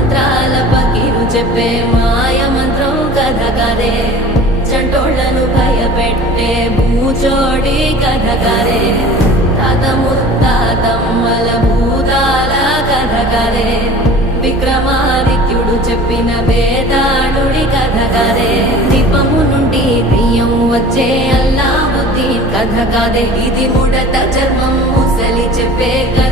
మంత్రాల పకీరు చెప్పే మాయ మంత్రం కథ కదే చంటోళ్లను భయపెట్టే భూచోడి కథ కదే తాత ముత్తాతమ్మల భూతాల కథ కదే విక్రమాదిత్యుడు చెప్పిన వేదాళుడి కథ కదే దీపము నుండి దెయ్యం వచ్చే అల్లావుద్దీన్ కథ కాదే ఇది ముడత చర్మం ముసలి చెప్పే కథ